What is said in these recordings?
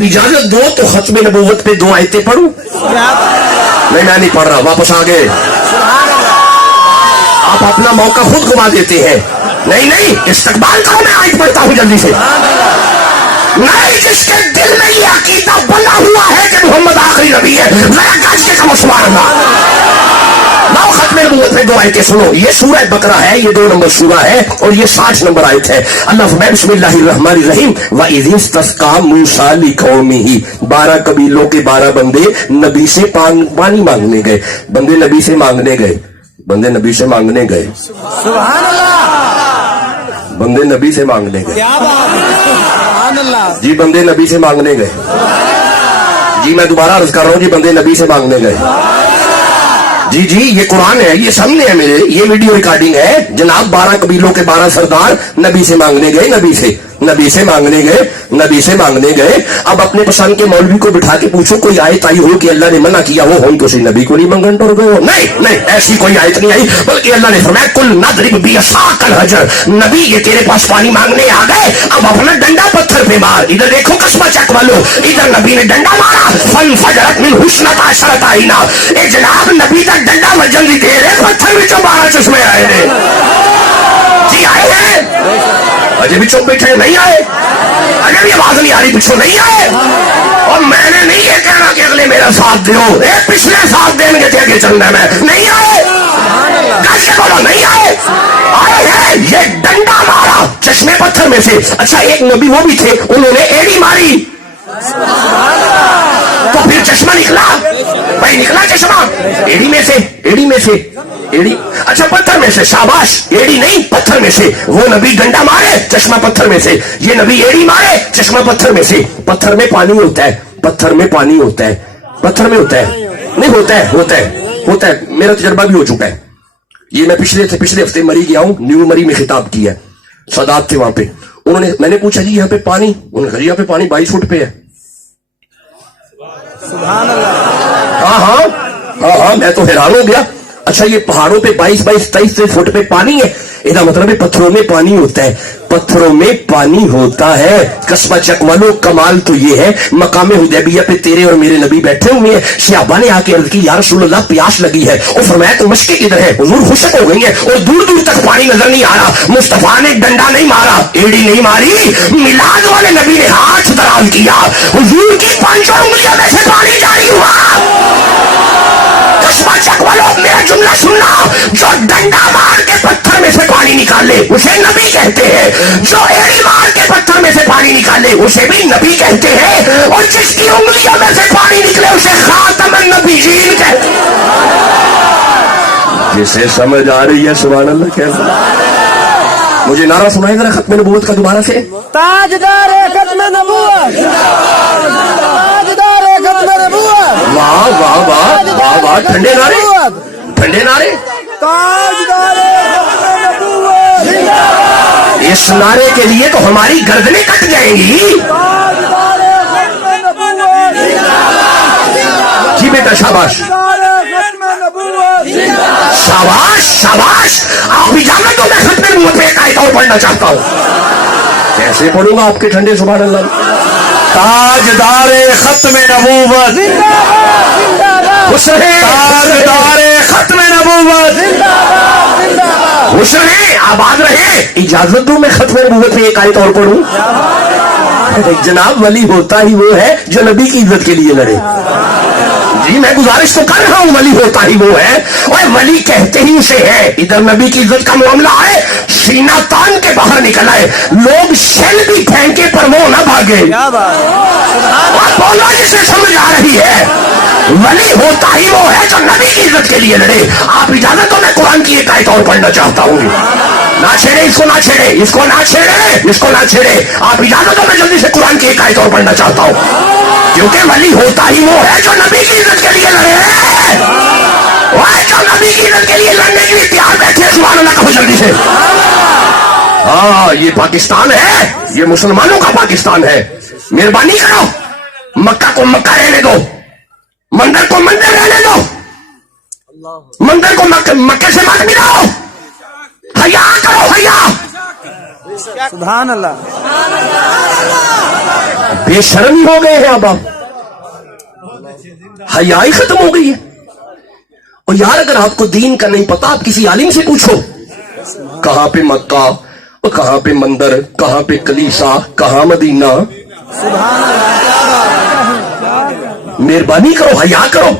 इजाजत दो तो खत्म नबूवत पे 2 आयतें पढ़ूं? मैं नहीं पढ़ रहा, वापस आ गए। आप अपना मौका खुद गवा देते हैं। नहीं, इस्तकबाल करो, मैं आयत पढ़ता हूं जल्दी से। नहीं, जिसके दिल में ये अकीदा बना हुआ है कि मोहम्मद आखिरी नबी है, मैं गज के कम सुभान अल्लाह। लाओ खत्म नबूवत में 2 आयतें सुनो। ये सूरह बकरा है, ये 2 नंबर सूरह है और ये 60 नंबर आयत है। अल्लाह फरमाए बिस्मिल्लाहिर्रहमानिर्रहीम व इज़ इस्तस्का मूसा लिकौमिही। 12 कबीलों के 12 बंदे नबी से पानी मांगने गए। बंदे नबी से मांगने गए, बंदे नबी से मांगने गए, सुभान अल्लाह, बंदे नबी से मांगने गए। क्या बात है, सुभान अल्लाह जी, बंदे नबी से मांगने गए। जी, मैं दोबारा अर्ज कर रहा हूं जी, बंदे नबी से मांगने गए। जी, ये कुरान है, ये सामने है मेरे, ये वीडियो रिकॉर्डिंग है जनाब। 12 कबीलों के 12 सरदार नबी से मांगने गए, नबी से मांगने गए। अब अपने पसंद के मौलवी को बिठा के पूछो कोई आयत आई हो कि अल्लाह ने मना किया हो हम तो नबी को नहीं मंगन टोर गए हो? नहीं, ऐसी कोई आयत नहीं आई, बल्कि अल्लाह ने फरमाया कुल नदरिब बिअसाकल हजर। नबी ये तेरे पास पानी मांगने आ गए, अब अपना डंडा पत्थर पे मार। इधर देखो कस्बा चक वालो, इधर नबी ने डंडा मारा, फन फजरत मिन हुस्नता अशरत आईना। ए जनाब, नबी का डंडा वजन दी दे रहे, पत्थर में 12 चश्मे आए ने। जी आए हैं, अजय भी चुप बैठे नहीं आए, अगर भी आवाज नहीं आ रही पीछे नहीं आए। और मैंने नहीं ये कहना कि अगले मेरा साथ दो, पिछले साथ देंगे थे आगे चलने में, नहीं आए। कैसे बोलो नहीं आए हैं। ये डंडा मारा चश्मे पत्थर में से। अच्छा, एक नबी वो भी थे, उन्होंने एड़ी मारी तो फिर चश्मा निकला। भाई निकला चश्मा एड़ी में से, एड़ी अच्छा पत्थर में से, शाबाश, एड़ी नहीं पत्थर में से। वो नबी डंडा मारे, चश्मा पत्थर में से। ये नबी एड़ी मारे, चश्मा पत्थर में से। पत्थर में पानी होता है, पत्थर में पानी होता है, पत्थर में होता है नहीं, होता है। मेरा तजर्बा भी हो चुका है। ये मैं पिछले हफ्ते मरी गया हूं, न्यू मरी में खिताब किया है, सादात थे वहां पे। मैंने पूछा जी यहाँ पे पानी, उन्होंने कहा यहाँ पे पानी 22 फुट पे है। सुभान अल्लाह। हाँ, मैं तो हैरान हो गया। अच्छा, ये पहाड़ों पे 22-23 फुट पे पानी है, इसका मतलब है पत्थरों में पानी होता है, पत्थरों में पानी होता है। कस्बा चक वालों, कमाल तो ये है, मकाम हुदैबिया पे तेरे और मेरे नबी बैठे हुए हैं। सहाबा ने आके अर्ज की या रसूलल्लाह प्यास लगी है, और फरमाया तो मशके किधर है? हुजूर खुशक हो गई है और दूर दूर तक पानी नजर नहीं आ रहा। मुस्तफा ने डंडा नहीं मारा, एड़ी नहीं मारी, मिलाद वाले नबी ने हाथ दराज किया, हुजूर की 5 उंगलियों में से पानी जारी हुआ। कस्बा चक वालों, मेरा जुमला सुनना, जो डंडा मार के पत्थर में से पानी निकाले उसे नबी कहते हैं, जो एड़ी मार के पत्थर में से पानी निकाले उसे भी नबी कहते हैं, और जिसकी उंगलियों में से पानी निकले उसे खातमुन नबीयीन कहते हैं। जिसे समझ आ रही है सुभान अल्लाह। कैसे मुझे नारा सुनाई जरा खत्म नबूवत का दोबारा से। ताजदार खत्म नबूवत, ताजदार खत्म नबूवत। वाह वाह वाह वाह वाह, ठंडे नारे, ताजदार खत्म नबूवत। इस नारे के लिए तो हमारी गर्दनें कट जाएंगी। ताजदार खत्म नबूवत। जी बेटा शाबाश, शाबाश। आप इजाजत दो, मैं खत्म नबूवत पे एक आयत और पढ़ना चाहता हूँ। कैसे पढ़ूंगा आपके ठंडे सुभान अल्लाह। ताजदार खत्म नबूवत, ताजदार खत्म नबूवत, खुश रहे, आबाद रहे। इजाजत दो मैं खत्म नबूवत पे एक आयत और पढ़ूं। जनाब, वली होता ही वो है जो नबी की इज्जत के लिए लड़े। जी, मैं गुजारिश तो कर रहा हूं, वली होता ही वो है, और वली कहते ही उसे है। इधर नबी की इज्जत का मामला है, सीना तान के बाहर निकल आए, लोग शेल भी फेंके पर वो ना भागे। और बोलो जिसे समझ आ रही है, वली होता ही वो है जो नबी की इज्जत के लिए लड़े। आप इजाजत तो मैं कुरान की एक आयत और पढ़ना चाहता हूँ। ना छेड़े इसको, ना छेड़े इसको, ना छेड़े इसको, ना छेड़े। आप इजाजत तो मैं जल्दी से कुरान की एक आयत और पढ़ना चाहता हूँ, क्योंकि वली होता ही वो है जो नबी की इज्जत के लिए लड़े, जो नबी की इज्जत के लिए लड़ने के लिए तैयार बैठे। सुभान अल्लाह, कहो जल्दी से। हाँ, ये पाकिस्तान है, ये मुसलमानों का पाकिस्तान है। मेहरबानी करो, मक्का को मक्का रहने दो, मंदिर को मंदिर रहने दो, मंदिर को मक्के से मत मिलाओ। हया करो, हया। सुभान अल्लाह। बेशर्म ही हो गए हैं अब आप, हयाई खत्म हो गई है। और यार अगर आपको दीन का नहीं पता, आप किसी आलिम से पूछो कहां पे मक्का और कहां पे मंदिर, कहां पे कलीसा, कहां मदीना। मेहरबानी करो, हया करो।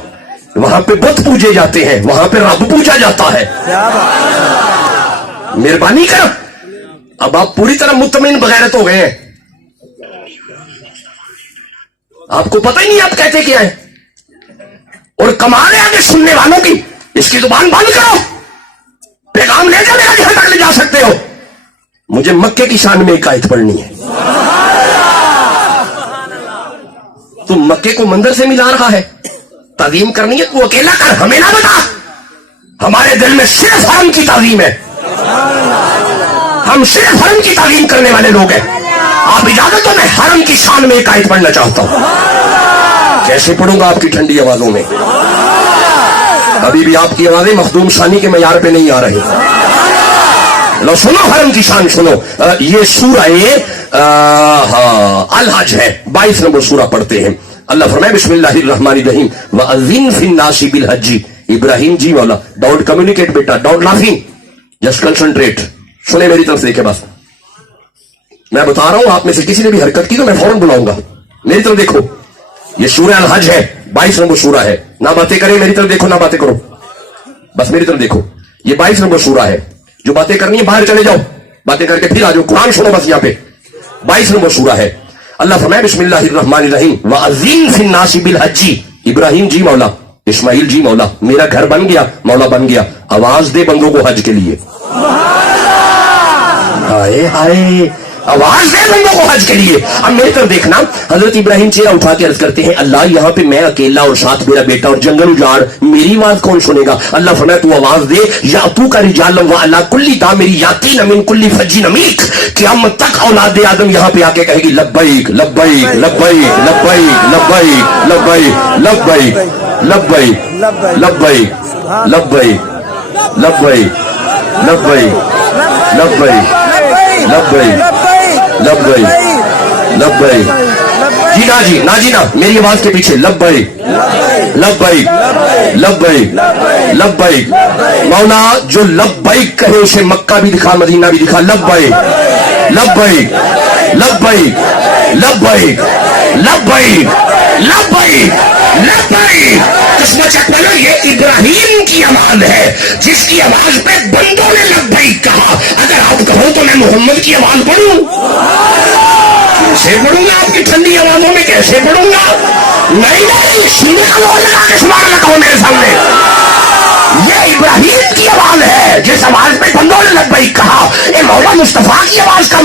वहां पे बुत पूजे जाते हैं, वहां पे रब पूजा जाता है। मेहरबानी करो। अब आप पूरी तरह मुतमिन बगैरत हो गए हैं, आपको पता ही नहीं आप कहते क्या है। और कमाल है आगे सुनने वालों की, इसकी जुबान बंद करो, पैगाम ले जाओ, जहां तक ले जा सकते हो। मुझे मक्के की शान में एक आयत पढ़नी है। तू मक्के को मंदिर से मिला रहा है, ताजीम करनी है तू अकेला कर, हमें ना बता। हमारे दिल में सिर्फ हरम की ताजीम है, हम सिर्फ हरम की ताजीम करने वाले लोग हैं। आप इजाजत दो, मैं हरम की शान में एक आयत पढ़ना चाहता हूं। कैसे पढ़ूंगा आपकी ठंडी आवाजों में? अभी भी आपकी आवाजें मखदूम शानी के मयार पे नहीं आ रही। लो सुनो, हरम की शान सुनो। ये सूरा अल हज है, 22 नंबर सूरा पढ़ते हैं। अल्लाह फरमाए बिस्मिल्लाहिर्रहमानिर्रहीम व अज़िन फिन्नासी बिल हज्जी। इब्राहिम जी वाला, डोंट कम्युनिकेट बेटा, डोंट लाफिंग, जस्ट कंसंट्रेट। सुने मेरी तरफ से एक बस, मैं बता रहा हूं, आप में से किसी ने भी हरकत की तो मैं फौरन बुलाऊंगा। मेरी तरफ देखो, ये सूरा अल हज है, 22 नंबर सूरा है। ना बातें करें, मेरी तरफ देखो, ना बातें करो, बस मेरी तरफ देखो। ये 22 नंबर सूरा है। जो बातें करनी है बाहर चले जाओ, बातें करके फिर आ जाओ, कुरान सुनो बस। यहां पे 22 नंबर सूरा है। अल्लाह फरमाए बिस्मिल्लाहिर्रहमानिर्रहीम व अज़िन फिन्नासी बिल हज्जी। इब्राहिम जी मौला, इस्माइल जी मौला, मेरा घर बन गया, मौला बन गया, आवाज दे बंदों को हज के लिए। हाय हाय, आवाज दे बंदों को हज के लिए। अब मेरी तरफ देखना, हजरत इब्राहिम चेहरा उठा के अर्ज करते हैं, अल्लाह यहाँ पे मैं अकेला और साथ मेरा बेटा और जंगल उजाड़, मेरी आवाज कौन सुनेगा? अल्लाह फरमाया तू आवाज दे, या तू का रिजालम व अला कुल्ली दामिरी याती नमीन कुल्ली फज्जी नमीक। क़यामत तक औलाद आदम यहाँ पे आके कहेगी लब्बैक लब्बैक लब्बैक लब्बैक लब्बैक लब्बैक लब्बैक लब्बैक लब्बैक लब्बैक लब्बैक लब्बैक लब्बैक लब्बैक लब्बैक। जी ना जी ना जी ना, मेरी आवाज के पीछे लब्बैक लब्बैक लब्बैक लब्बैक। मौला जो लब्बैक कहे उसे मक्का भी दिखा, मदीना भी दिखा। लब्बैक लब्बैक लब्बैक लब्बैक लब्बैक लब्बैक लब्बैक। किस्मत चेक करो, ये इब्राहिम की आवाज है जिसकी आवाज पे बंदों ने लब्बैक कहा। अगर आप कहो तो मैं मोहम्मद की आवाज पढ़ूं, कैसे पढ़ूंगा? आपकी ठंडी आवाजों में कैसे पढ़ूंगा? नहीं नहीं, सीने का लोग लगा के सुनार लगाओ मेरे सामने। ये इब्राहिम की आवाज है जिस आवाज पे बंदों ने लब्बैक कहा। ये मौला मुस्तफा की आवाज का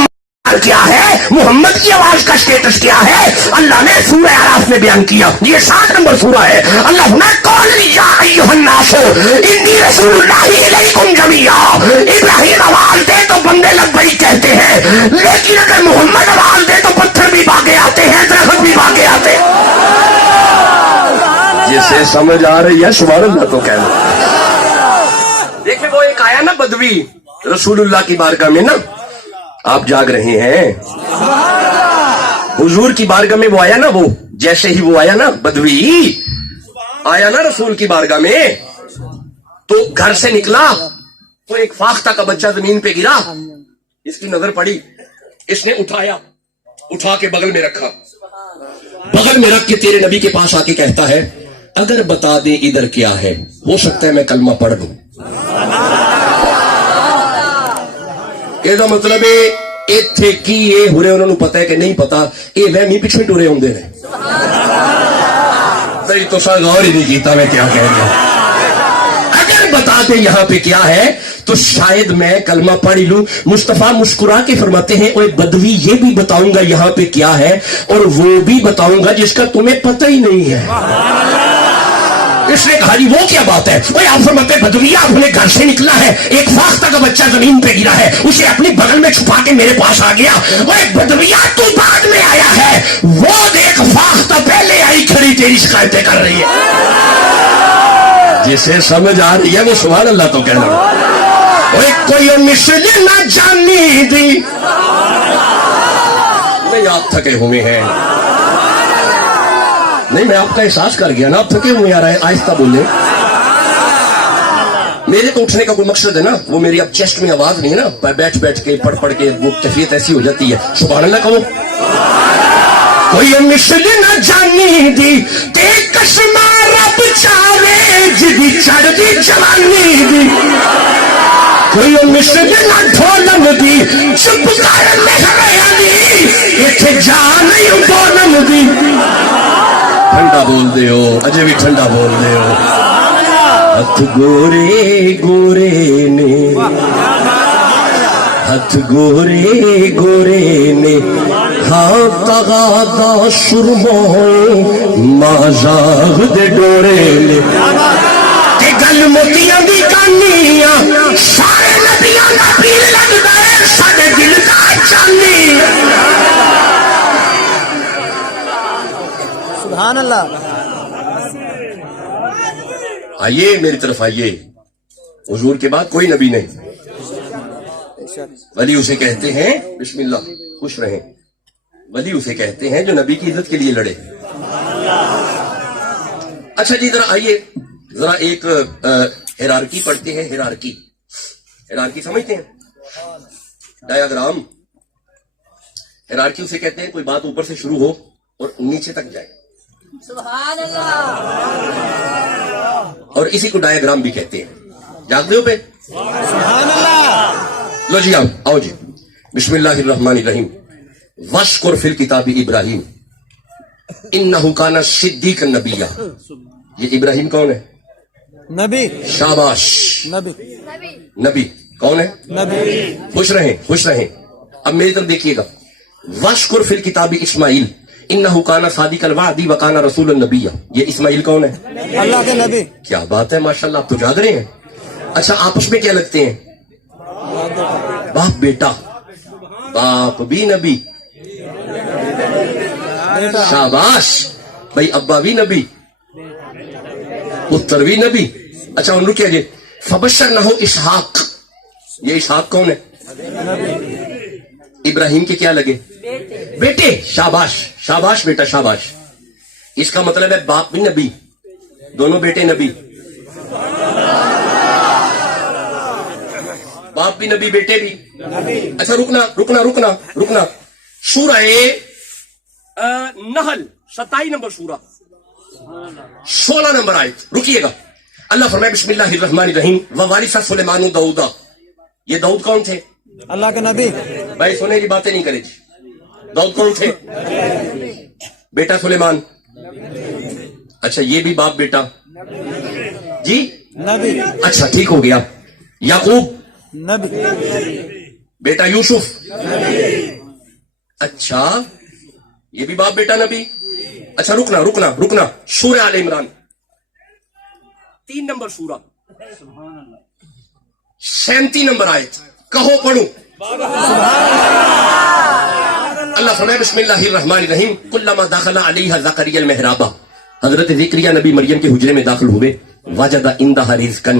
क्या है, मोहम्मद की आवाज का स्टेटस क्या है, अल्लाह ने सूरह आराफ में बयान किया। ये 7 नंबर सूरा है। अल्लाह ने या अय्युहन्नास इन्नी रसूलुल्लाहि इलैकुम जमीआ। इब्राहिम आवाज दे तो बंदे लब्बैक कहते हैं, लेकिन अगर मोहम्मद आवाज दे तो पत्थर भी भागे आते हैं, दरख्त भी भागे आते हैं। जिसे समझ आ रही है सुभान अल्लाह तो कहना। देखिए वो एक आया ना बदवी रसूलुल्लाह की बारगाह में ना, आप जाग रहे हैं, हुजूर की बारगाह में वो आया ना, वो जैसे ही वो आया ना बदवी आया ना रसूल की बारगाह में, तो घर से निकला तो एक फाख्ता का बच्चा जमीन पे गिरा, इसकी नजर पड़ी, इसने उठाया, उठा के बगल में रखा, बगल में रख के तेरे नबी के पास आके कहता है अगर बता दे इधर क्या है, हो सकता है मैं कलमा पढ़ दूं। ਇਹਦਾ ਮਤਲਬ ਇੱਥੇ ਕੀ ਇਹ ਹੁਰੇ ਉਹਨਾਂ ਨੂੰ ਪਤਾ ਹੈ ਕਿ ਨਹੀਂ ਪਤਾ, ਇਹ ਵਹਿਮੀ ਪਿੱਛੇ ਟੁਰੇ ਹੁੰਦੇ ਨੇ। नहीं तो सर गौर ही नहीं कीता मैं क्या कह रहा। अगर बताते यहाँ पे क्या है तो शायद मैं कलमा पढ़ ही लूं। मुस्तफा मुस्कुरा के फरमाते हैं ओए बदवी ये भी बताऊंगा यहाँ पे क्या है और वो भी बताऊंगा जिसका तुम्हें पता ही नहीं है। इसने कहा जी वो क्या बात है? ओए आप फरमाते बदवी आपने घर से निकला है, एक फाख्ता का बच्चा जमीन पे गिरा है, उसे अपने बगल में छुपा के मेरे पास आ गया। ओए बदविया तू बाद में आया है, वो देख फाख्ता पहले आई खड़ी तेरी शिकायतें कर रही है। जिसे समझ आ रही है वो सुभान अल्लाह तो कहना। ओए कोई मिसल ना जानी दी, नहीं आप थके हुए हैं, نہیں میں آپ کا احساس کر گیا نا, آپ تھکے ہوئے آ رہے ہیں, آہستہ بولیں. میرے تو اٹھنے کا کوئی مقصد ہے نا, وہ میری اب چیسٹ میں آواز نہیں ہے نا, بیٹھ بیٹھ کے پڑھ کے وہ کیفیت ایسی ہو جاتی ہے. سبحان اللہ کہو. کوئی مثل نہ جانی دی تے کشما رب چاوے جدی چڑھ دی جوانی دی, کوئی مثل نہ ڈھولن دی چپ کر مہریا دی, ایتھے جان نہیں بولن دی. ٹھنڈا بول دے ہو, اجے بھی ٹھنڈا بول دے ہو. ہاتھ گورے گورے نے, ہاتھ گورے گورے نے, ہاں تغادا سرموئے مازاغ دے ڈورے نے. تے گل موتیاں دی کہانیاں سارے نبیاں دا بھی لگدا ہے ساڈے دل دا چانی. سبحان اللہ. آئیے میری طرف آئیے. حضور کے بعد کوئی نبی نہیں. ولی اسے کہتے ہیں, بسم اللہ خوش رہیں, ولی اسے کہتے ہیں جو نبی کی عزت کے لیے لڑے. اچھا جی ذرا آئیے, ذرا ایک ہیرارکی پڑھتے ہیں. ہیرارکی, ہیرارکی سمجھتے ہیں؟ ڈایاگرام. ہیرارکی اسے کہتے ہیں کوئی بات اوپر سے شروع ہو اور نیچے تک جائے, سبحان اللہ. اور اسی کو ڈایاگرام بھی کہتے ہیں. جاگتے ہو پہ؟ سبحان اللہ. لو جی آؤ جی. بسم اللہ الرحمن الرحیم. واشکر فی الکتاب ابراہیم انہ کان صدیقا نبیہ. یہ ابراہیم کون ہے؟ نبی. شاباش. نبی. نبی کون ہے؟ نبی. خوش رہیں خوش رہیں. اب میری طرف دیکھیے گا. واشکر فی الکتاب اسماعیل انہ کان صادق الوعد وکان رسول النبی. یہ اسماعیل کون ہے؟ اللہ کے نبی. کیا بات ہے, ماشاءاللہ آپ تو جاگ رہے ہیں. اچھا آپس میں کیا لگتے ہیں؟ باپ بیٹا. باپ بھی نبی, شاباش بھائی. ابا بھی نبی, پتر بھی نبی. اچھا ان رکیے جی. فبشرنہ اسحاق. یہ اسحاق کون ہے؟ ابراہیم کے کیا لگے؟ بیٹے. شاباش شاباش بیٹا شاباش. اس کا مطلب ہے باپ بھی نبی, دونوں بیٹے نبی. باپ بھی نبی بیٹے بھی. اچھا رکنا رکنا رکنا رکنا. سورہ نحل 27 نمبر سورہ 16 نمبر آیت. رکیے گا. اللہ فرمائے بسم اللہ الرحمن الرحیم ووارث سلیمان داؤد. یہ داؤد کون تھے؟ اللہ کے نبی. بھائی سونے کی باتیں نہیں کرے جی. داؤد کون تھے؟ بیٹا سلیمان. اچھا یہ بھی باپ بیٹا جی نبی. اچھا ٹھیک ہو گیا. یعقوب نبی. بیٹا یوسف. اچھا یہ بھی باپ بیٹا نبی. اچھا رکنا رکنا رکنا. سورہ آل عمران 3 نمبر سورہ 37 نمبر آیت. کہو پڑھو. اللہ فرمائے بسم اللہ الرحمن الرحیم کلما دخل علیہ زکریا المحراب. حضرت زکریا نبی مریم کے حجرے میں داخل ہوئے. وجد عندها رزقا.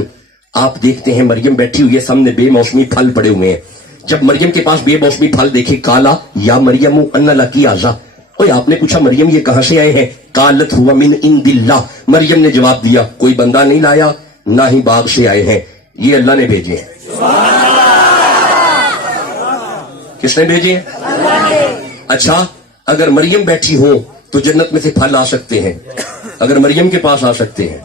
آپ دیکھتے ہیں مریم بیٹھی ہوئی ہے, سامنے بے موسمی پھل پڑے ہوئے ہیں. جب مریم کے پاس بے موسمی پھل دیکھے کالا یا مریم ان لکی ازا. اوے آپ نے پوچھا مریم یہ کہاں سے آئے ہیں؟ قالت ہوا من عند اللہ. مریم نے جواب دیا کوئی بندہ نہیں لایا, نہ ہی باغ سے آئے ہیں, یہ اللہ نے بھیجے ہیں. کس نے بھیجے ہیں؟ اچھا اگر مریم بیٹھی ہو تو جنت میں سے پھل آ سکتے ہیں, اگر مریم کے پاس آ سکتے ہیں.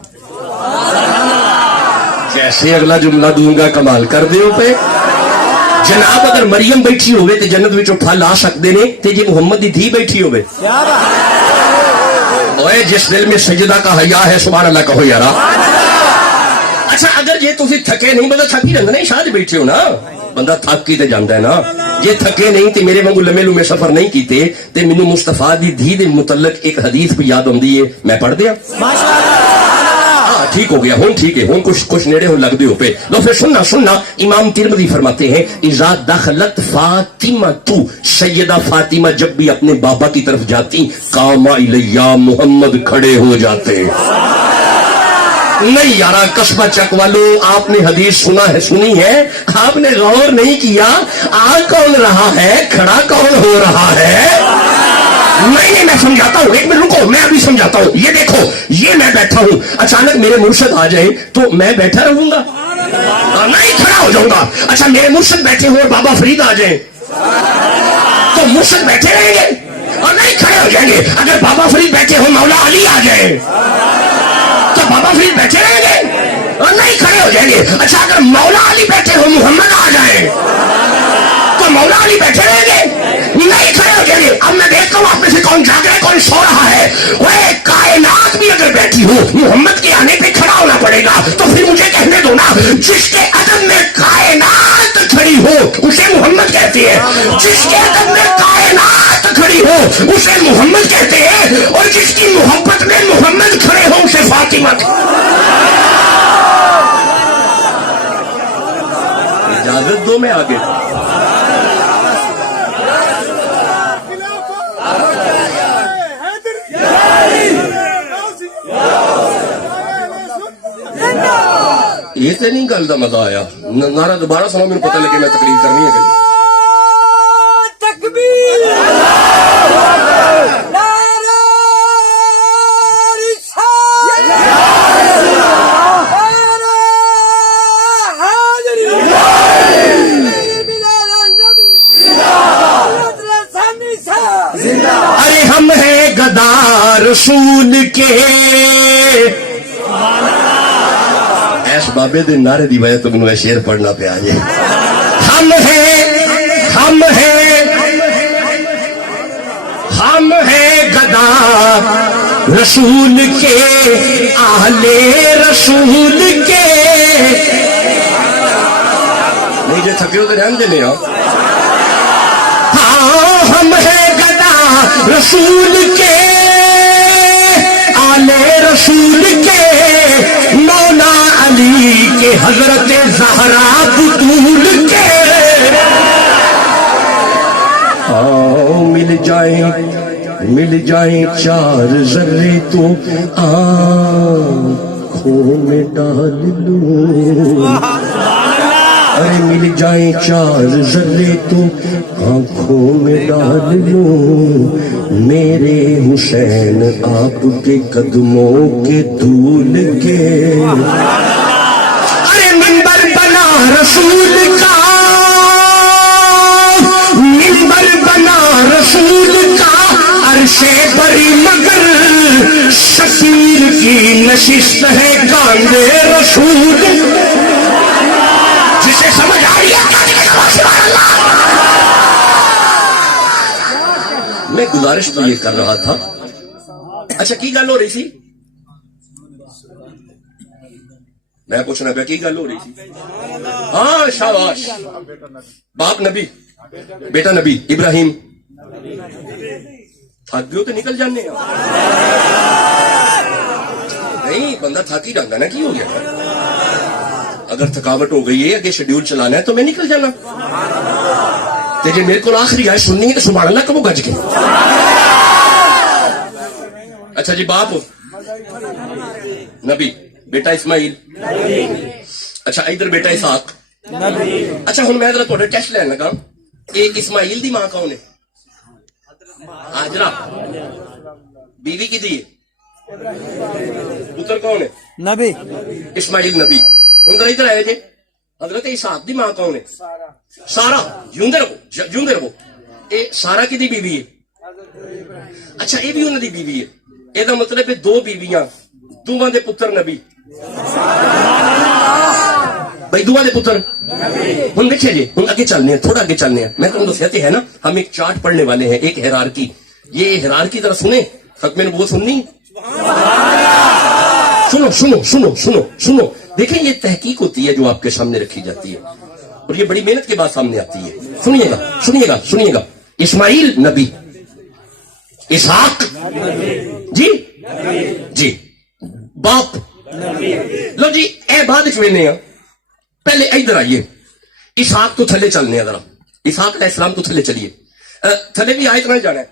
کیسے اگلا جملہ دوں گا, کمال کر دیو پہ. جناب اگر مریم بیٹھی ہوئے تو جنت وچوں پھل آ سکتے نے, تے جی محمد دی دھی بیٹھی ہوئے. اوے جس دل میں سجدہ کا حیا ہے سبحان اللہ کہو یارا. اچھا اگر جے تسی تھکے نہیں, بندہ تھکی رہندا نہیں, شاید بیٹھے ہو نا, بندہ تھک کے تے جاندا ہے نا. جے تھکے نہیں تے میرے وانگو لمے لمے سفر نہیں کیتے تے مینوں مصطفیٰ دی دھی دے متعلق ایک حدیث بھی یاد آندی ہے, میں پڑھ دیا. ٹھیک ہو گیا ہوں, ٹھیک ہے ہوں, کچھ نیڑے ہوں لگ دے ہو پہ. لو پھر سننا سننا. امام ترمذی فرماتے ہیں اذا دخلت فاطمہ تو, سیدہ فاطمہ جب بھی اپنے بابا کی طرف جاتی قام الیہ محمد کھڑے ہو جاتے. نہیں یارا قصبہ چک والو, آپ نے حدیث سنی ہے, آپ نے غور نہیں کیا. آ کون رہا ہے, کھڑا کون ہو رہا ہے؟ नहीं मैं समझाता हूँ, एक मिनट रुको, मैं अभी समझाता हूँ। ये देखो, ये मैं बैठा हूँ, अचानक मेरे मुर्शद आ जाए तो मैं बैठा रहूंगा? नहीं, खड़ा हो जाऊंगा। अच्छा, मेरे मुर्शद बैठे हो और बाबा फरीद आ जाए तो मुर्शद बैठे रहेंगे और नहीं, खड़े हो जाएंगे। अगर बाबा फरीद बैठे हो, मौला अली आ जाए तो बाबा फरीद बैठे रहेंगे और नहीं, खड़े हो जाएंगे। अच्छा, अगर मौला अली बैठे हो, मोहम्मद आ जाए तो मौला अली बैठे रहेंगे, नहीं, खड़े हो जाएंगे। अब मैं देखता हूँ आप में से कौन जाग रहा है, कौन सो रहा है। वह कायनात भी अगर बैठी हो, मोहम्मद के आने पे खड़ा होना पड़ेगा। तो फिर मुझे कहने दो ना, जिसके अदब में कायनात खड़ी हो उसे मोहम्मद कहते हैं, जिसके अदब में कायनात खड़ी हो उसे मोहम्मद कहते हैं, और जिसकी मोहब्बत में मोहम्मद खड़े हो उसे फातिमा। इजाजत दो, मैं आगे। ये तो नहीं गल का मजा आया, नारा दोबारा सुनो, मेरे पता लगे मैं तकलीफ करनी है कि नहीं। तकबीर नारा रिसालत नारा हाज़िरी बिलाल नबी जिंदाबाद। अरे हम हैं गदा रसूल के, ऐश बाबे दे नारे दी वजह तो मैंने शेर पढ़ना पे आ जाए। हम हैं गदा रसूल के, आहले रसूल के। नहीं जे थके हो तो रहन देने हो। हाँ, हम हैं गदा रसूल के, आले रसूल के, मौला अली के, हजरत ज़हरा बुतूल के। आओ मिल जाए चार जर्रे तो आँखों में डाल लूं। अरे मिल जाए चार जर्रे तो आँखों में डाल लूं, मेरे हुसैन आपके कदमों के धूल के। अरे मिंबर बना रसूल का, मिंबर बना रसूल का, अरशे बरी मगर शकीर की नशिस्त है कांदे रसूल। जिसे समझ आ रही है मैं गुजारिश तो ये कर रहा था। अच्छा, की गल हो रही थी? मैं पूछना पाया की गल हो रही थी? हाँ, शाबाश। बाप नबी, बेटा नबी इब्राहिम। थक गए तो निकल जाने। नहीं, बंदा थक ही जाता ना, की हो गया? अगर थकावट हो गई है, आगे शेड्यूल चलाना है तो मैं निकल जाना। ते जे मेरे को आखिरी आयत सुननी है तो सुभान अल्लाह कबो गज के। अच्छा जी, बाप नबी, बेटा इस्माइल। अच्छा, इधर बेटा इसहाक। अच्छा, हुण मैं जरा तुहाडा टेस्ट लैन लगा, एक इस्माइल दी मां कौन है? हाजरा। बीवी की दी है? पुत्र कौन है? नबी। इस्माइल नबी। हुण जरा इधर आए जे, हजरत इसहाक दी मां कौन है? सारा। जिंदे रहो, जिंदे रहो। ये सारा की दी बीवी है? अच्छा, ये भी उन्हां दी बीवी है। ਇਹਦਾ मतलब है दो बीवियां, दोवां दे पुत्र नबी। भाई दोवां दे पुत्र। हुण देखिए जी, हुण आगे चलने हैं, थोड़ा आगे चलने हैं। मैं तुमको दसिया है ना, हम एक चार्ट पढ़ने वाले हैं, एक हिरार्की। ये हिरार्की जरा सुने, खत्मे नबूवत सुननी। सुनो सुनो सुनो सुनो सुनो, देखें ये तहकीक होती है जो आपके सामने रखी जाती है, और ये बड़ी मेहनत के बाद सामने आती है। सुनिएगा सुनिएगा सुनिएगा। इस्माइल नबी, इसहाक जी जी, बाप। लो जी, ए बाद वेने, पहले इधर आइए, इसहाक तो थले चलने, जरा इसहाक अलैहिस्सलाम तो थले चलिए। थले भी आयत में जाना है।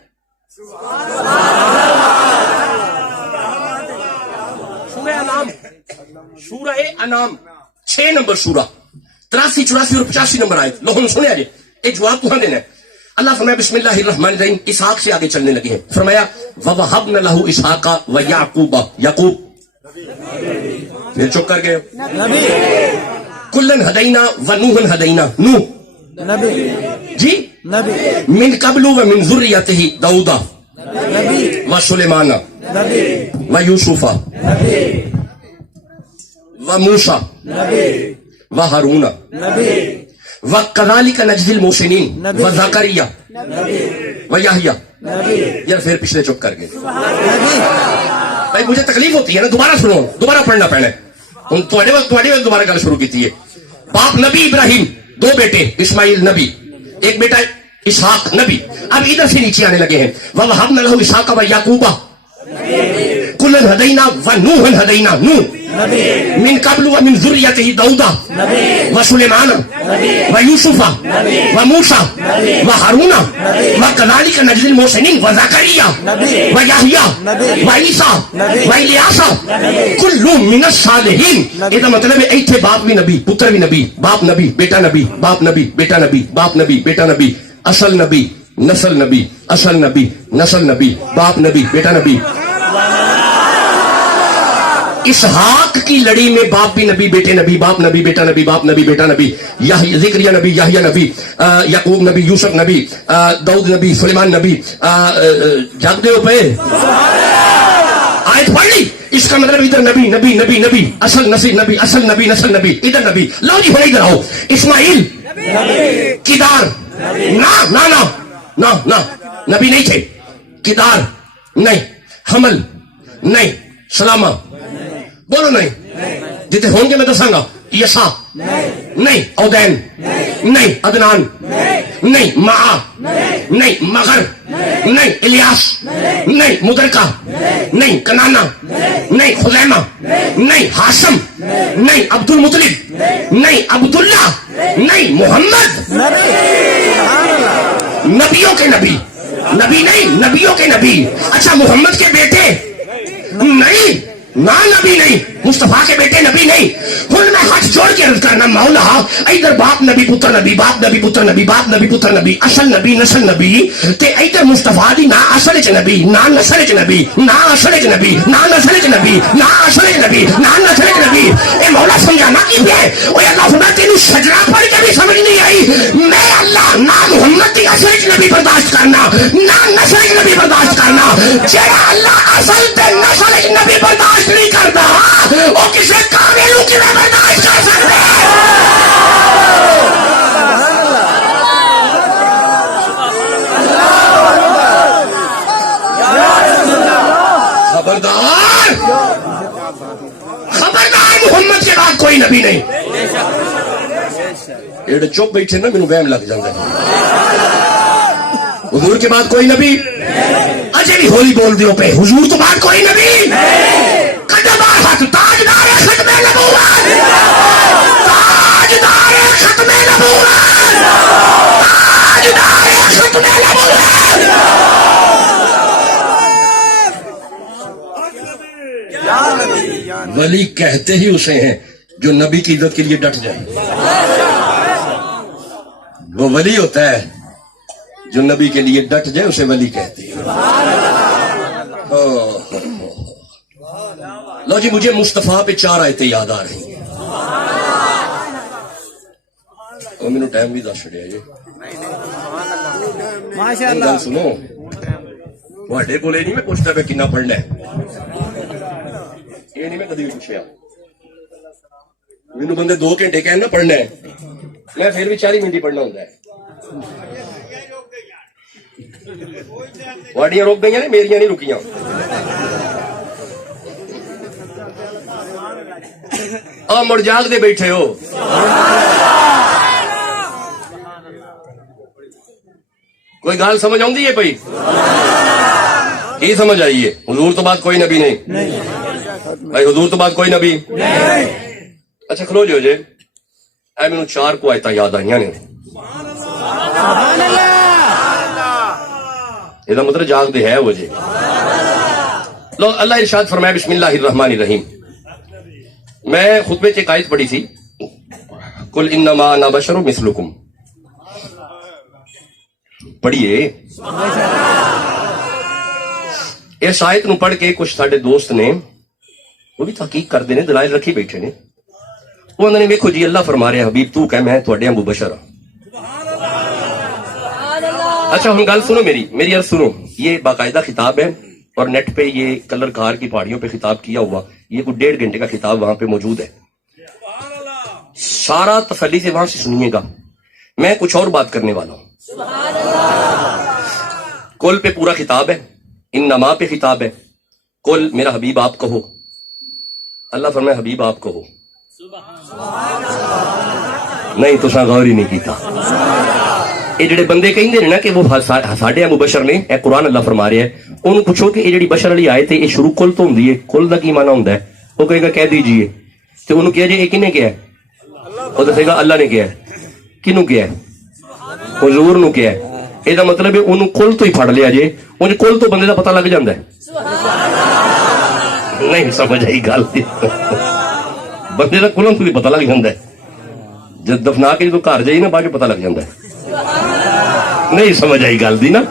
सूरह अनाम, सूरह अनाम 6 नंबर सूरा, 83, 84 और 85 नंबर आयत। लो हम सुने, ये जवाब तुहां देना है। اللہ فرمایا بسم اللہ الرحمن الرحیم، اسحاق سے آگے چلنے لگے ہیں. فرمایا وَوَهَبْنَا لَهُ إِسْحَاقَ وَيَعْقُوبَ، یعقوب پھر چپ کر گئے. نبی کلن ہدینا ونوحا ہدینا، نوح نبی جی نبی من قبل ومن ذریته داؤد نبی وسلیمان نبی ویوسف نبی وموسیٰ نبی وہارون نبی وَكَذَلِكَ نَجْزِي الْمُحْسِنِينَ نبی وَزَكَرِيَّا نبی وَيَحْيَا. نبی یار پھر پچھلے چپ کر گئے. نبی بھائی مجھے تکلیف ہوتی ہے نا، دوبارہ سنو، دوبارہ پڑھنا پڑنا ہے. تھوڑے وقت دوبارہ گل شروع کی ہے. باپ نبی ابراہیم، دو بیٹے اسماعیل نبی، ایک بیٹا اسحاق نبی. اب ادھر سے نیچے آنے لگے ہیں. وَوَهَبْنَا لَهُ إِسْحَاقَ وَيَعْقُوبَ كُلًّا هَدَيْنَا وَنُوحًا هَدَيْنَا، نوح نبی من قبل ومن ذریته داؤد نبی وسلیمان ویوسف وموسیٰ وہارون وَكَذَلِكَ نَجْزِي الْمُحْسِنِينَ وَزَكَرِيّا وَيَحْيَا وَعِیسیٰ وَإِلیاسَ کُلٌّ مِّنَ الصَّالِحِینَ. یہ کا مطلب ہے ایتھے باپ بھی نبی، پتر بھی نبی، باپ نبی بیٹا نبی، باپ نبی بیٹا نبی، باپ نبی بیٹا نبی، اصل نبی نسل نبی، اصل نبی نسل نبی، باپ نبی بیٹا نبی. اسحاق کی لڑی میں باپ بھی نبی بیٹے نبی، باپ نبی بیٹا نبی، باپ نبی بیٹا نبی، ذکریہ نبی، یحییٰ نبی، یعقوب نبی، یوسف نبی، داؤد نبی، سلیمان نبی. جاگ دے ہو پہ آیت پڑھ لی. اس کا مطلب ادھر نبی نبی نبی نبی، اصل نسل نبی، اصل نبی نسل نبی، ادھر نبی. لو جی بھائی ادھر آؤ. اسماعیل کدار، نہ نبی نہیں تھے. کدار نہیں، حمل نہیں، سلامہ بولو نہیں. جتنے ہوں گے میں دساں گا. یسا نہیں، اودین نہیں، عدنان نہیں، معا نہیں، مغر نہیں، الیاس نہیں، مدرکہ نہیں، کنانا نہیں، خزیمہ نہیں، ہاشم نہیں، عبد المطلب نہیں، عبداللہ نہیں، محمد. نبیوں کے نبی، نبی نہیں، نبیوں کے نبی. اچھا محمد کے بیٹے نہیں، نہ نبی نہیں، مصطفیٰ کے بیٹے نبی نہیں. ہن میں ہاتھ جوڑ کے عرض کرنا مولا ادھر باپ نبی پتر نبی، باپ نبی پتر نبی، باپ نبی پتر نبی، اصل نبی نسل نبی، تے ادھر مصطفیٰ دی نہ اصل چ نبی، نہ نسل چ نبی، نہ اصل چ نبی، نہ نسل چ نبی، نہ اصل چ نبی، نہ نسل چ نبی. اے مولا سمجھانا کی ہے. اوے اللہ خدا تینوں شجرا پڑھ کے بھی سمجھ نہیں آئی. میں اللہ نہ محمد دی اصل چ نبی برداشت کرنا، نہ نسل چ نبی برداشت کرنا. جڑا اللہ اصل تے نسل چ نبی برداشت نہیں کرتا وہ کسی کامل کی برداشت کر سکتے. خبردار خبردار، محمد کے بعد کوئی نبی نہیں. یہ چپ بیٹھے نا مینوں وہم لگ جاتا ہے. حضور کے بعد کوئی نبی اجے بھی ہولی بول دیو پہ. حضور تو بعد کوئی نبی. قدمار ہاتھ تاجدار ختم نبوت، تاجدار ختم نبوت، تاجدار ختم نبوت. ولی کہتے ہی اسے ہیں جو نبی کی عزت کے لیے ڈٹ جائے. وہ ولی ہوتا ہے جو نبی کے لیے ڈٹ جائے، اسے ولی کہتے ہیں. لو جی مجھے مصطفیٰ پہ 4 آیتیں یاد آ رہی ہیں. اور میں نے ٹائم بھی دس چڑیا جی. ماشاء گل اللہ. سنو، تھوڑے بولے نہیں میں پوچھتا پہ کنا پڑھنا ہے. یہ نہیں میں کدی بھی پوچھا. مینوں بندے 2 گھنٹے کہنا نا پڑھنا ہے، میں پھر بھی 40 منٹ ہی پڑھنا ہوتا ہے. واڑیاں روک گئی نے، میریاں نہیں رکیاں. آ مڑ جاگ دے بیٹھے ہو. کوئی گال سمجھ آؤں ہے پئی؟ کی سمجھ آئیے؟ حضور تو بعد کوئی نبی نہیں بھائی، حضور تو بعد کوئی نبی. اچھا کھلو جو جے اے مینوں 4 کو آیتاں یاد آئیاں نے. یہ مطلب جاگ دے ہے وہ جی. لو اللہ ارشاد فرمایا بسم اللہ الرحمن الرحیم. میں خطبے کی آیت پڑھی تھی، قل انما انا بشر مثلکم. پڑھیے اس آیت نو پڑھ کے کچھ ساڈے دوست نے وہ بھی تحقیق کرتے ہیں، دلائل رکھی بیٹھے نے. وہ انہوں نے دیکھو جی اللہ فرما رہے حبیب تو کہ میں تھوڑے ابو بشر ہوں. اچھا ہم گل سنو، میری عرض سنو. یہ باقاعدہ خطاب ہے اور نیٹ پہ یہ کلر کار کی پہاڑیوں پہ خطاب کیا ہوا، یہ کوئی 1.5 گھنٹے کا خطاب وہاں پہ موجود ہے. سارا تسلی سے وہاں سے سنیے گا. میں کچھ اور بات کرنے والا ہوں. کل پہ پورا خطاب ہے، انما پہ خطاب ہے. کل میرا حبیب آپ کہو. اللہ فرمائے حبیب آپ کہو. نہیں تو غور ہی نہیں کیتا. یہ جڑے بندے کہندے نے نا کہ وہ ساڈے ابو بشر نے، اے قرآن اللہ فرما رہا ہے، انہوں پوچھو کہ یہ جڑی بشر والی آیت ہے یہ شروع کل تو ہوندی ہے، کل دا کی معنی ہوندا ہے؟ وہ کہے گا کہہ دیجئے. تو انہوں کہا جی یہ کنے کیا ہے؟ وہ دسے گا اللہ نے کیا ہے. کنوں کیا ہے؟ حضور نو کیا ہے. یہ مطلب ہے انہوں کل تو ہی پھڑ لیا جے، انہیں کل تو بندے دا پتہ لگ جاندا ہے. نہیں سمجھ آئی گل. بندے دا کلوں تو ہی پتہ لگ جاندا ہے. جب دفنا کے جو گھر جائی نا بعد پتہ لگ جاندا ہے. نہیں سمجھ آئی گل دی نا.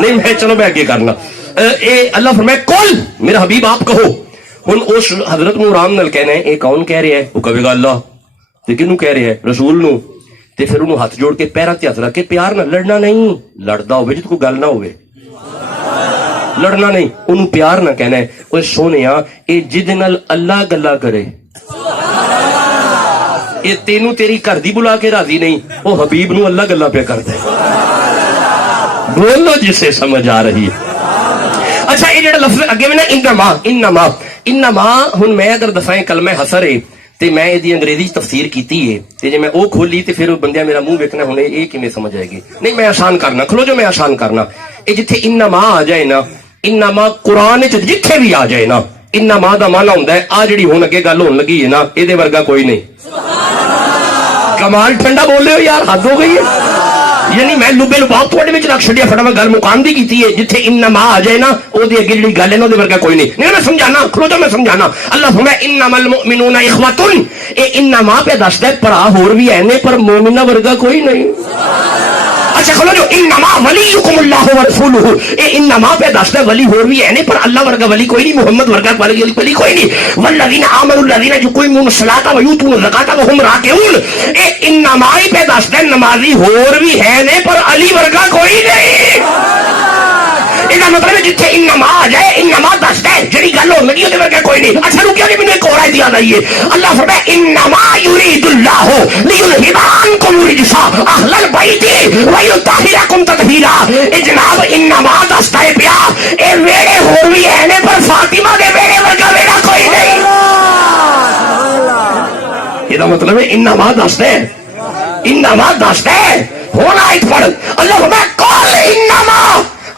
نہیں میں چلو میں اگے کرنا. اے اللہ فرمائے کل میرا حبیب آپ کہو. ہن اس حضرت نو آرام نال کہنا ہے اے کون کہہ رہا ہے؟ وہ کہے گا اللہ. تے کنوں کہہ رہا ہے؟ رسول نو. تے پھر انہوں ہاتھ جوڑ کے پیراں تے ہاتھ رکھ کے پیار نہ لڑنا نہیں. لڑدا ہوے جے کوئی گل نہ ہوے لڑنا نہیں، انہوں پیار نہ کہنا ہے اوے سونیا اے جد نال اللہ گلا کرے اے تینوں تیری گھر دی بلا کے راضی نہیں، وہ حبیب نو اللہ گلا پہ کرتا ہے. بولو جسے سمجھ آ رہی ہے. اچھا یہ جڑا لفظ اگے میں نا انما ہن میں اگر دفعہ کلمہ حسر ہے تے میں یہ انگریزی تفسیر کیتی ہے تے جے میں او کھولی تے پھر بندیاں میرا منہ ویکھنا ہن یہ کیویں سمجھ آئے گی. نہیں میں آسان کرنا، کھلو جو میں آسان کرنا. اے جتھے انما آ جائے نا، انما قرآن وچ جتھے بھی آ جائے نا، انما دا معنی ہوندا ہے آ جڑی ہن اگے گل ہون لگی ہے نا اے دے ورگا کوئی نہیں. کمال ٹھنڈا بول رہے ہو یار، حد ہو گئی ہے. یعنی میں لبے لباب تھوڑے وچ رکھ چھڈیا، فٹافٹ گل مقام دی کیتی ہے. جتھے انما آ جائے نا او دی اگے جڑی گل ہے نا او دے ورگا کوئی نہیں. نہیں میں سمجھانا، کھلو جا میں سمجھانا. اللہ فرمایا انما المؤمنون اخوۃ. اے انما پہ دسدا ہے بھرا ہور بھی ہے نے پر مومناں ورگا کوئی نہیں. اچھا کھلو جو انما ولیکم اللہ ورسولہ. اے انما پہ دسدا ہے ولی ہور بھی ہے نے پر اللہ ورگا ولی کوئی نہیں، محمد ورگا ولی کوئی نہیں. والذین آمنوا الذین یقیمون الصلاۃ ویؤتون الزکاۃ وهم راکعون. اے انما پہ دسدا ہے نمازی ہور بھی ہے نے پر علی ورگا کوئی نہیں. یہ مطلب جتنے انما آ جائے انما دستا ہے جڑی گل ہو لگی وہ کوئی نہیں. اچھا رکیا جی مجھے ایک اور آیت یاد آئی ہے. اللہ فرمایا انما یرید اللہ لیذھب عنکم الرجس اہل البیت ویطہرکم تطہیرا. اے جناب انما دستا ہے پیا اے ویڑے ہور بھی ہے نے پر فاطمہ دے ویڑے ورگا ویڑا کوئی نہیں. یہ مطلب ہے انما دستا ہے، انما دستا ہے. ہونا آیت پڑھ. اللہ فرمایا قال انما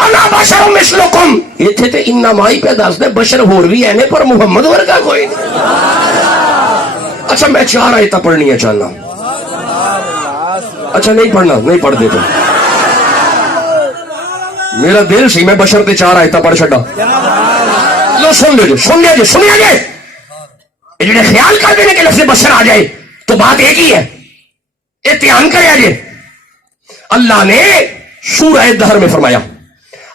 انا بشر مثلکم. ایتھے تے انما ہی پہ دسدا بشر ہور بھی ہے نے پر محمد ورگا کوئی نہیں. اچھا میں 4 آیتاں پڑھنی چاہنا. اچھا نہیں پڑھنا، نہیں پڑھ دے تو میرا دل سی میں بشر تے 4 آیتاں پڑھ چھڈا. لو سن لے جو، سن لیا جی، سنیا جائے. یہ جڑے خیال کر دے کہ لفظ بشر آ جائے تو بات ایک ہی ہے. اطمینان کریا جی. اللہ نے سورہ دہر میں فرمایا،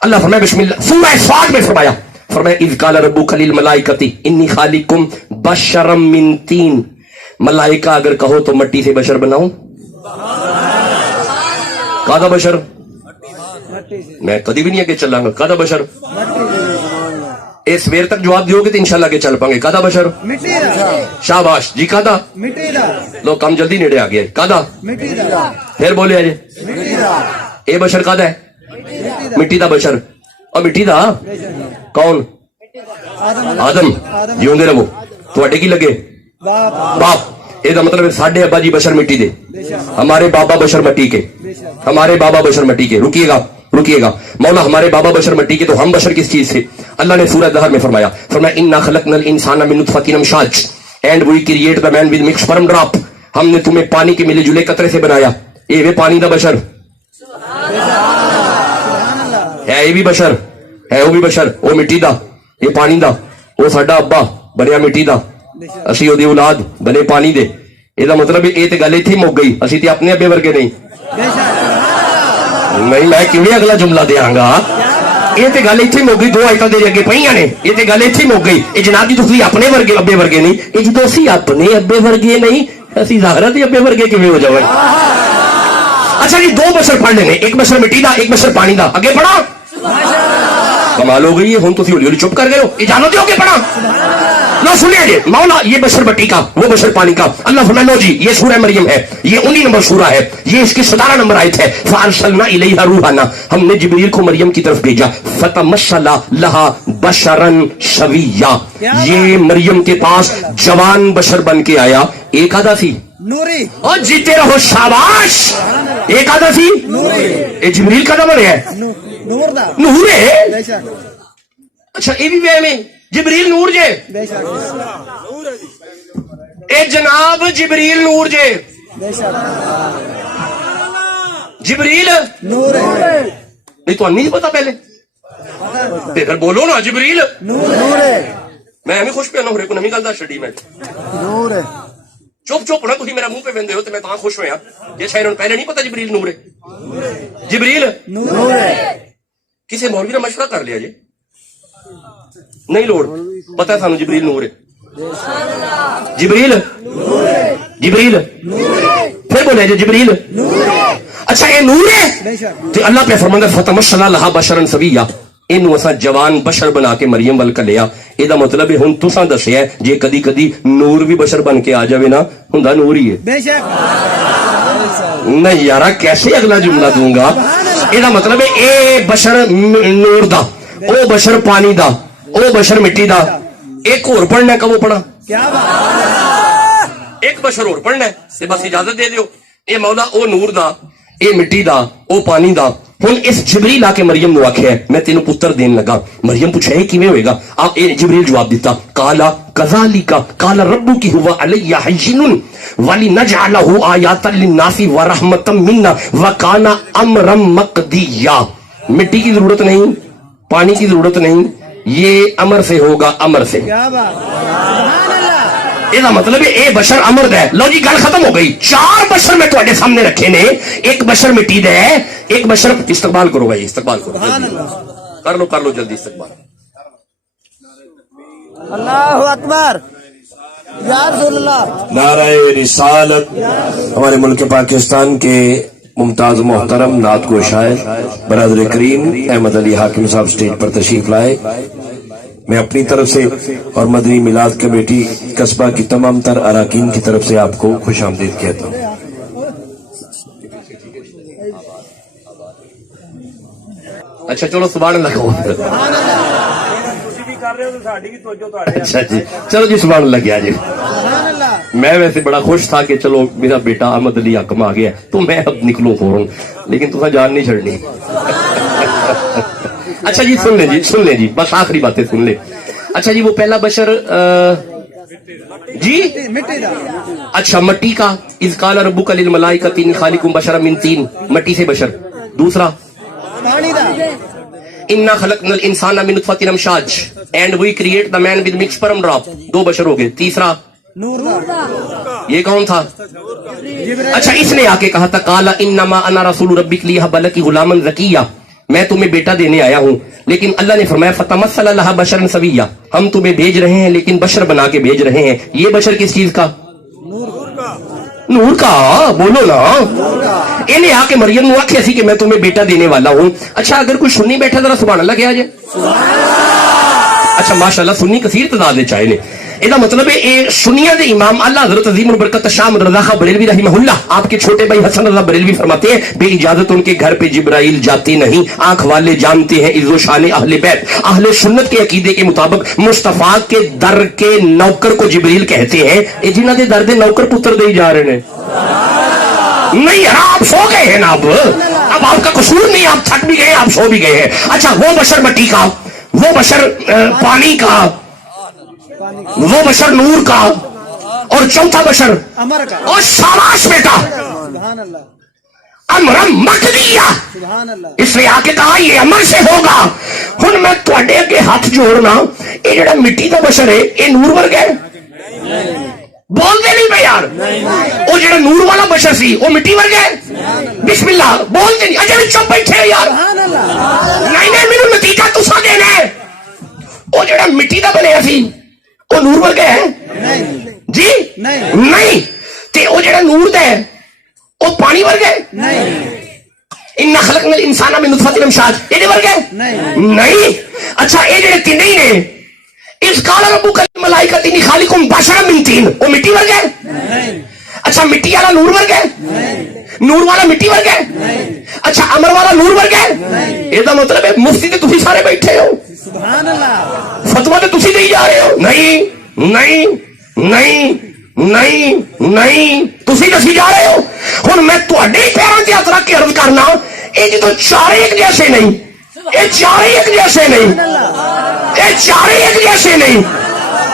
اللہ فرمایا بسم اللہ سورہ صاد میں فرمایا اذ قال ربک للملائکۃ انی خالق بشرا من طین. ملائکہ اگر کہو تو مٹی سے بشر بناؤں. کادا بشر؟ میں کبھی بھی نہیں آگے چلاں گا. کادا بشر؟ اس ویر تک جواب دیو گے تو انشاءاللہ آگے چل پائیں گے. کادا بشر؟ شاباش جی. کادا؟ لو کم جلدی نیڑے آ گیا. کادا؟ پھر بولے آجے اے بشر کادا ہے؟ مٹی دا بشر. اور مٹی دا کون؟ آدم. جیوندے رہو. تواڈے کی لگے؟ باپ. یہ مطلب ہے ساڈے ابا جی بشر مٹی دے، ہمارے بابا بشر مٹی کے، ہمارے بابا بشر مٹی کے. رکیے گا مولا، ہمارے بابا بشر مٹی کے تو ہم بشر کس چیز سے؟ اللہ نے سورہ دہر میں فرمایا انا خلقنا الانسان من نطفۃ امشاج and we create the man with mix sperm drop. ہم نے تمہیں پانی کے ملے جلے قطرے سے بنایا. اے وے پانی دا بشر ہے، یہ بھی بشر ہے، وہ بھی بشر. وہ مٹی دا، یہ پانی دا. وہ ساڈا ابا بنیا مٹی دا، اسی او دی اولاد بنے پانی دے. یہ مطلب یہ تے گل ایتھے مک گئی. اسی تے اپنے ابے ورگے نہیں. ਨਹੀਂ ਮੈਂ ਕਿਵੇਂ ਅਗਲਾ ਜੁਮਲਾ ਦਿਆਂਗਾ। ਇਹ ਤੇ ਗੱਲ ਇੱਥੇ ਮੁੱਕ ਗਈ, ਦੋ ਆਇਤਾਂ ਦੇ ਅੱਗੇ ਪਈਆਂ ਨੇ, ਇਹ ਤੇ ਗੱਲ ਇੱਥੇ ਮੁੱਕ ਗਈ। ਇਹ ਜਨਾਬ ਜੀ ਤੁਸੀਂ ਆਪਣੇ ਵਰਗੇ ਅੱਬੇ ਵਰਗੇ ਨਹੀਂ, ਇਹ ਜਦੋਂ ਅਸੀਂ ਆਪਣੇ ਅੱਬੇ ਵਰਗੇ ਨਹੀਂ ਅਸੀਂ ਜ਼ਾਹਰਾ ਦੇ ਅੱਬੇ ਵਰਗੇ ਕਿਵੇਂ ਹੋ ਜਾਵਾਂਗੇ। ਅੱਛਾ ਜੀ, दो बशर पढ़ लेने, एक बशर मिट्टी का एक बशर पानी का। अगे पढ़ा, कमाल हो गई है। हुण तुसीं हौली हौली चुप कर गए हो, इजाजत दो, अगे पढ़ा। लो सुनिए जी, मौला ये बशर मिट्टी का, वो बशर पानी का। अल्लाह फरमाए लो जी, ये सूरह मरियम है, ये 19 नंबर सूरह है, ये इसकी 17 नंबर आयत है। फारसलना इलैहा रूहाना, हमने जिब्रील को मरियम की तरफ भेजा। फतमस्सला लहा बशरन सविया, ये मरियम के पास जवान बशर बन के आया। एक आधा सी नूरी और जीते रहो, शाबाश। एक आधा सी ये जिब्रील का नंबर है, नूर दा नूर है। बेशक अच्छा ये भी वहम है, जिब्रील नूर जे, बेशक ए जनाब जिब्रील नूर जे, बेशक जिब्रील नूर है नहीं तो नहीं पता पहले, फिर बोलो ना जिब्रील। नूर है मैं भी खुश पे ना हो रही नवी गल दस छड़ी मैं। नूर है चुप चुप ना, तुम मेरा मुंह पे वेंदे हो तो मैं तां खुश होया। ये शायद पहले नहीं पता जिब्रील नूर है, जिब्रील नूर है किसी मौलवी ने मशवरा कर लिया जी, नहीं लोड़, पता है सानू जिब्रील नूर है। जिब्रील जिब्रील फिर बोले जी जिब्रील। अच्छा ये नूर है बेशक तो अल्लाह पे फरमांदा फतमस्सला लहा बशरन सविया, ਇਹਨੂੰ ਅਸਾਂ ਜਵਾਨ ਬਸ਼ਰ ਬਣਾ ਕੇ ਮਰੀਮ ਵੱਲ ਘੱਲਿਆ। ਇਹਦਾ ਮਤਲਬ ਹੈ ਹੁਣ ਤੁਸਾਂ ਦੱਸਿਆ ਜੇ ਕਦੀ ਕਦੀ ਨੂਰ ਵੀ ਬਸ਼ਰ ਬਣ ਕੇ ਆ ਜਾਵੇ ਨਾ ਹੁੰਦਾ ਨੂਰ ਹੀ ਹੈ। बेशक नहीं यारा कैसे अगला जुमला दूंगा। ਇਹਦਾ ਮਤਲਬ ਹੈ ਇਹ ਬਸ਼ਰ ਨੂਰ ਦਾ, ਉਹ ਬਸ਼ਰ ਪਾਣੀ ਦਾ, ਉਹ ਬਸ਼ਰ ਮਿੱਟੀ ਦਾ। ਇੱਕ ਹੋਰ ਪੜਨਾ ਕਬੋ ਪੜਾ, क्या बात ਇੱਕ ਬਸ਼ਰ ਹੋਰ ਪੜਨਾ ਤੇ ਬਸ ਇਜਾਜ਼ਤ ਦੇ ਦਿਓ। ਇਹ ਮੌਲਾ ਉਹ ਨੂਰ ਦਾ, ਇਹ ਮਿੱਟੀ ਦਾ, ਉਹ ਪਾਣੀ ਦਾ। ਹੁਣ ਇਸ ਜਿਬਰੀਲ ਆ ਕੇ ਮਰੀਮ ਨੂੰ ਆਖਿਆ ਮੈਂ ਤੈਨੂੰ ਪੁੱਤਰ ਦੇਣ ਲੱਗਾ। ਮਰੀਮ ਪੁੱਛਿਆ ਇਹ ਕਿਵੇਂ ਹੋਏਗਾ? ਆਪ ਇਹ ਜਿਬਰੀਲ ਜਵਾਬ ਦਿੱਤਾ ਕਾਲਾ ਕਜ਼ਾਲਿਕਾ ਕਾਲਾ ਰੱਬੁਕੀ ਹੁਵਾ ਅਲੈਯਾ ਹਯਿਨੁਨ वलिनजअलहु आयातन लिन्नासी व रहमतम मिन्ना व काना अमरम मक़दिया। मिट्टी की जरूरत नहीं, पानी की जरूरत नहीं, ये अमर से होगा, अमर से। क्या बात सुभान अल्लाह ਇਹਦਾ ਮਤਲਬ ਹੈ ਇਹ ਬਸ਼ਰ ਅਮਰ ਦਾ ਹੈ। ਲਓ ਜੀ ਗੱਲ ਖਤਮ ਹੋ ਗਈ। ਚਾਰ ਬਸ਼ਰ ਮੈਂ ਤੁਹਾਡੇ ਸਾਹਮਣੇ ਰੱਖੇ ਨੇ, ਇੱਕ ਬਸ਼ਰ ਮਿੱਟੀ ਦਾ ਹੈ, ਇੱਕ ਬਸ਼ਰ ਇਸਤਕਬਾਲ ਕਰੋ ਭਾਈ, ਇਸਤਕਬਾਲ ਕਰੋ कर लो जल्दी इस्तकबाल। अल्लाहु अकबर या रसूलल्लाह। नाराए रिसालत। हमारे मुल्क पाकिस्तान के मुमताज मोहतरम नात गो शायर बरादर करीम अहमद अली हाकिम साहब स्टेज पर तशरीफ लाए। मैं अपनी तरफ से और मदनी मिलाद कमेटी कस्बा की तमाम तर अराकीन की तरफ से आपको खुश आमदीद कहता हूँ। अच्छा चलो सुभान अल्लाह कहो। अच्छा जी चलो जी सुभान अल्लाह किया जी। सुभान अल्लाह मैं वैसे बड़ा खुश था कि चलो मेरा बेटा अहमद अली हकम आ गया तो मैं अब निकलूं फौरन, लेकिन तुझे जान नहीं छड़नी। अच्छा जी सुन ले जी बस आखिरी बातें सुन ले। अच्छा जी वो पहला बशर जी मिट्टी दा अच्छा मट्टी का इज़ रब्बुका लिल मलाइकति इन्नी खालिकुम बशरम मिन तीन, मट्टी से बशर। दूसरा पानी दा इन्ना खलकनल इंसाना मिन नुतफतिन अमशाज and we create the man with mix sperm drop. दो बशर हो गए। तीसरा नूर दा ये कौन था? अच्छा इसने आके कहा था काला इन्नमा अना रसूल रब्बिक लियहब लकी गुलामन ज़किया, मैं तुम्हें बेटा देने आया हूं। लेकिन अल्लाह ने फरमाया फतमस्सला लहा बशरन सविया, हम तुम्हें भेज रहे हैं लेकिन बशर बना के भेज रहे हैं। ये बशर किस चीज का? नूर का। बोलो ना। इन्हें आके मरियम ने आख्या सी कि मैं तुम्हें बेटा देने वाला हूं। अच्छा अगर कोई सुन्नी बैठा जरा सुभान अल्लाह क्या जाए। अच्छा माशाअल्लाह सुन्नी कसीर तादाद चाहे ने। ਇਹਦਾ मतलब है ये सुनिया दे इमाम अल्लाह हजरत अजीम बरकत शाह रज़ा खां बरेलवी रहमहुल्लाह आपके छोटे भाई हसन रज़ा बरेलवी फरमाते हैं बे इजाजत उनके घर पे जिब्राइल जाते नहीं, आंख वाले जानते हैं इज़्ज़ो शान अहले बैत। अहले सुन्नत के अकीदे के मुताबिक मुस्तफा के दर के नौकर को जिब्रील कहते हैं। ये जिन्हां दे दर दे नौकर पुत्र दे जा रहे हैं। नहीं यार आप सो गए हैं ना, अब आपका कसूर नहीं, आप थक भी गए, आप सो भी गए हैं। अच्छा वो बशर मट्टी का, वो बशर पानी का, वो बशर नूर का, और चौथा बशर अमर का। और शाबाश बेटा सुभान अल्लाह अमरम मकदिया। सुभान अल्लाह इसलिए आके कहा ये अमर से होगा। हुन मैं तुहाडे अगे हाथ जोड़ना, ये जेड़ा मिट्टी का बशर है ये नूर वर्गा है? بولتے نہیں پہ یار وہ جڑا نور والا بشر سی وہ مٹی ورگا ہے بسم اللہ بولتے نہیں اجے بھی چپ بیٹھے یار سبحان اللہ نہیں نہیں میرے نتیجہ تسا دینا ہے وہ جڑا مٹی دا بنیا سی وہ نور ورگا ہے نہیں جی نہیں تے وہ جڑا نور دا ہے وہ پانی ورگا ہے نہیں ان خلقنا الانسان من نطفۃ امشاج یہ ورگا ہے نہیں اچھا یہ جڑے تین ہی نے اس قال ربک الملائکۃ انی خالق بشرا من طین وہ مٹی ورگا ہے اچھا مٹی والا نور ورگا ہے نور والا مٹی ورگا ہے اچھا امر والا نور ورگا ہے یہ دا مطلب ہے مفتی تے تسی سارے بیٹھے ہو سبحان اللہ فتوا تے تسی دے جا رہے ہو نہیں نہیں نہیں نہیں نہیں تسی دسی جا رہے ہو ہن میں تواڈے پیراں تے ہاتھ رکھ کے عرض کرنا اے جدوں چارے ایک جیسے نہیں اے چارے ایک جیسے نہیں اے چارے ایک جیسے نہیں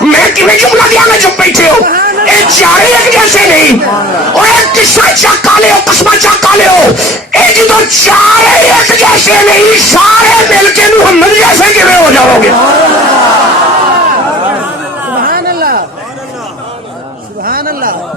میں کیویں جملہ دیا میں چپ بیٹھے ہو اے چارے ایک جیسے نہیں اور ایک قصہ چکا لے ہو قسمہ چکا لے ہو اے جدوں چارے ایک جیسے نہیں سارے مل کے محمد جیسے کیویں ہو جاؤ گے سبحان اللہ سبحان اللہ